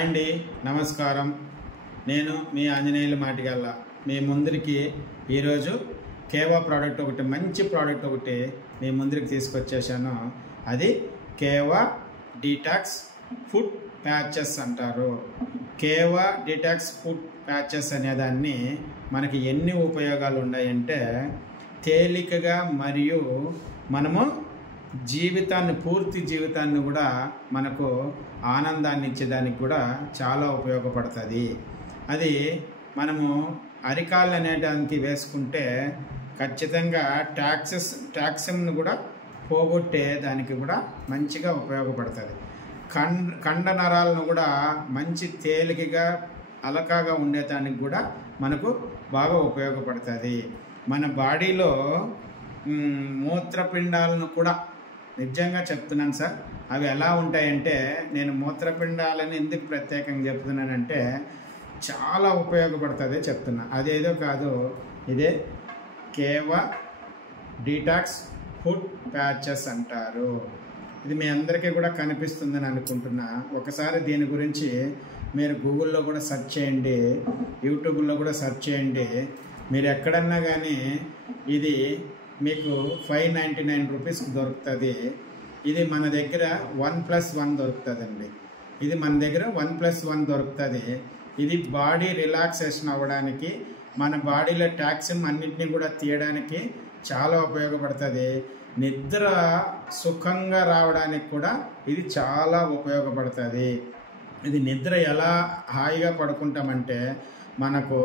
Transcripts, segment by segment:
అండి నమస్కారం. నేను మీ ఆంజనేయులు మాటిగల్ల మీ ముందరికి ఈరోజు కేవా ప్రోడక్ట్ ఒకటి మంచి ప్రోడక్ట్ ఒకటి మీ ముందరికి తీసుకొచ్చేసాను. అది కేవా డీటాక్స్ ఫుడ్ ప్యాచెస్ అంటారు. కేవా డీటాక్స్ ఫుడ్ ప్యాచెస్ అనేదాన్ని మనకి ఎన్ని ఉపయోగాలు ఉన్నాయంటే, తేలికగా మరియు మనము పూర్తి జీవితాన్ని కూడా మనకు ఆనందాన్ని ఇచ్చేదానికి కూడా చాలా ఉపయోగపడుతుంది. అది మనము అరికాళ్ళు అనేదానికి వేసుకుంటే ఖచ్చితంగా టాక్సిమ్ను కూడా పోగొట్టే దానికి కూడా మంచిగా ఉపయోగపడుతుంది. కండ నరాలను కూడా మంచి తేలికగా అలకాగా ఉండేదానికి కూడా మనకు బాగా ఉపయోగపడుతుంది. మన బాడీలో మూత్రపిండాలను కూడా నిజంగా చెప్తున్నాను సార్, అవి ఎలా ఉంటాయంటే, నేను మూత్రపిండాలని ఎందుకు ప్రత్యేకంగా చెప్తున్నానంటే చాలా ఉపయోగపడుతుంది చెప్తున్నా. అదేదో కాదు, ఇదే కేవా డీటాక్స్ ఫుడ్ ప్యాచెస్ అంటారు. ఇది మీ అందరికీ కూడా కనిపిస్తుందని అనుకుంటున్నా. ఒకసారి దీని గురించి మీరు గూగుల్లో కూడా సెర్చ్ చేయండి, యూట్యూబ్లో కూడా సెర్చ్ చేయండి. మీరు ఎక్కడన్నా కానీ ఇది మీకు 599 రూపీస్కి దొరుకుతుంది. ఇది మన దగ్గర 1+1 దొరుకుతుందండి. ఇది మన దగ్గర 1+1 దొరుకుతుంది. ఇది బాడీ రిలాక్సేషన్ అవ్వడానికి, మన బాడీలో టాక్సిన్ అన్నింటినీ కూడా తీయడానికి చాలా ఉపయోగపడుతుంది. నిద్ర సుఖంగా రావడానికి కూడా ఇది చాలా ఉపయోగపడుతుంది. ఇది నిద్ర ఎలా హాయిగా పడుకుంటామంటే, మనకు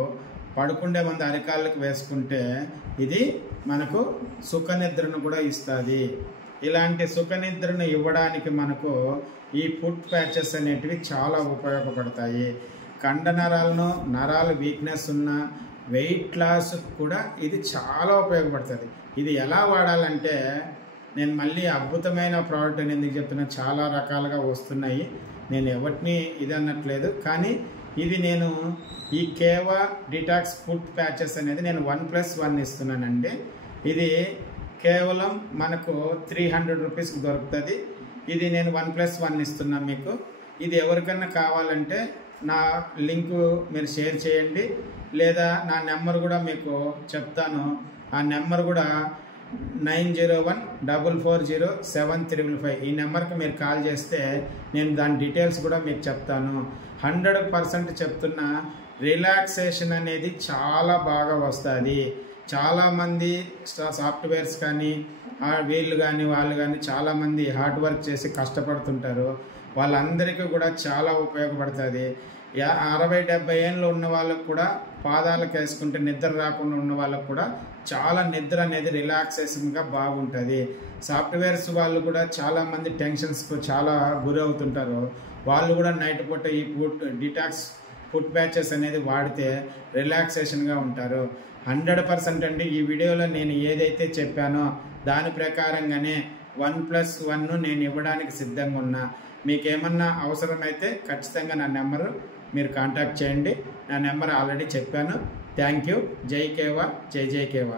పడుకుండే ముందు అరికాళ్ళకి వేసుకుంటే ఇది మనకు సుఖ నిద్రను కూడా ఇస్తుంది. ఇలాంటి సుఖ నిద్రను ఇవ్వడానికి మనకు ఈ ఫుడ్ ప్యాచెస్ అనేటివి చాలా ఉపయోగపడతాయి. కండ నరాలు వీక్నెస్ ఉన్న వెయిట్ లాస్ కూడా ఇది చాలా ఉపయోగపడుతుంది. ఇది ఎలా వాడాలంటే, నేను మళ్ళీ అద్భుతమైన ప్రోడక్ట్ అని ఎందుకు చెప్తున్నా, చాలా రకాలుగా వస్తున్నాయి, నేను ఎవరిని ఇది అనట్లేదు. కానీ ఇది నేను ఈ కేవా డీటాక్స్ ఫుడ్ ప్యాచెస్ అనేది నేను 1+1 ఇస్తున్నానండి. ఇది కేవలం మనకు 300 రూపీస్కి దొరుకుతుంది. ఇది నేను 1+1 ఇస్తున్నాను మీకు. ఇది ఎవరికన్నా కావాలంటే నా లింకు మీరు షేర్ చేయండి, లేదా నా నెంబర్ కూడా మీకు చెప్తాను. ఆ నెంబర్ కూడా 9014407355. ఈ నెంబర్కి మీరు కాల్ చేస్తే నేను దాని డీటెయిల్స్ కూడా మీకు చెప్తాను. 100% చెప్తున్నా, రిలాక్సేషన్ అనేది చాలా బాగా వస్తుంది. చాలామంది సాఫ్ట్వేర్స్ కానీ వీళ్ళు కానీ వాళ్ళు కానీ చాలామంది హార్డ్ వర్క్ చేసి కష్టపడుతుంటారు. వాళ్ళందరికీ కూడా చాలా ఉపయోగపడుతుంది. 60-70 ఏళ్ళు ఉన్న వాళ్ళకు కూడా పాదాలకు వేసుకుంటే నిద్ర రాకుండా ఉన్న వాళ్ళకు కూడా చాలా నిద్ర అనేది రిలాక్సేషన్గా బాగుంటుంది. సాఫ్ట్వేర్స్ వాళ్ళు కూడా చాలామంది టెన్షన్స్కు చాలా గురి అవుతుంటారు. వాళ్ళు కూడా నైట్ పూట ఈ డీటాక్స్ ఫుడ్ ప్యాచెస్ అనేది వాడితే రిలాక్సేషన్గా ఉంటారు. 100% అండి. ఈ వీడియోలో నేను ఏదైతే చెప్పానో దాని ప్రకారంగానే 1+1 నేను ఇవ్వడానికి సిద్ధంగా ఉన్నా. మీకేమన్నా అవసరమైతే ఖచ్చితంగా నా నెంబరు మీరు కాంటాక్ట్ చేయండి. నా నెంబర్ ఆల్రెడీ చెప్పాను. Thank you. జై కేవా, జై కేవా.